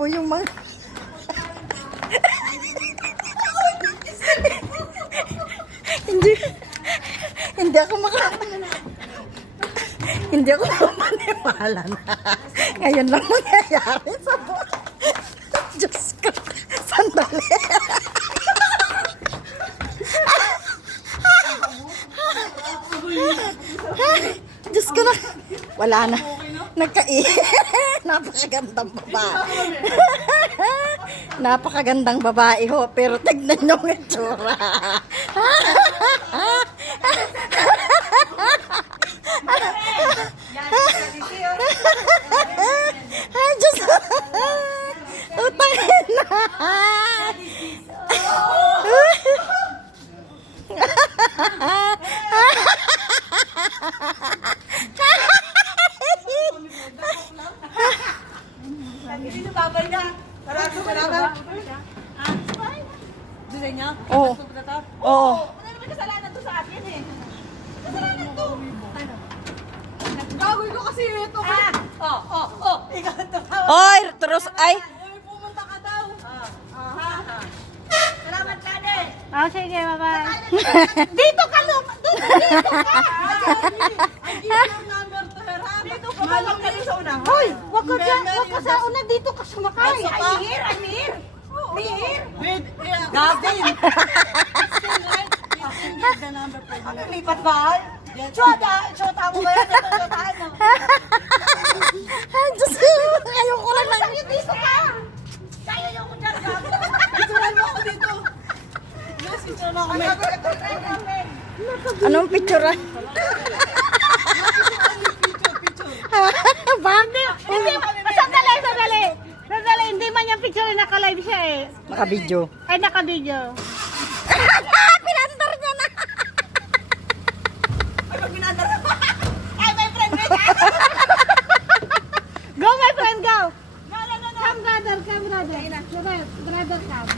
po yung mga... hindi ako hindi ako maniwala na ngayon lang mangyayari sa buhay. Diyos ko, sandali. Diyos ko na, wala na. Napakagandang babae. Napakagandang babae ho, pero tignan nyo ang itsura. Ay, Diyos. Utangin na. Hindi na babay na. Sarado ka na. Doon sa inyo? Oo. Oo. Wala naman kasalanan to sa akin eh. Kasalanan to. Ano? Gagawin ko kasi ito. Ikaw ito. Oy, terus ay. Pumunta ka daw. Salamat ka din. Oh, sige, bye-bye. Dito ka lang. Dito ka. I give your number to her. Dito ka ba lang kayo sa una? Hoy, wag ka dyan. Wag ka sa una. Dito ka sumakay. I'm here. Wait, Gavin. Ano lipat ba? Shota mo ba yan? Shotahan mo. Ay, Diyos ko. Ayoko lang lang. Dito ka. Kaya yung ko dyan, Gavin. Picturean mo ako dito. Yes, picturean mo ako. Anong picture? Bakit? Hindi, sandali. Hindi man yung picture naka-live siya eh. Naka-video. Ay, naka-video. Pinandar niya na. Ay, pag binandar na. Ay, my friend, wait. Go, my friend, go. No. Come, brother. Brother, come.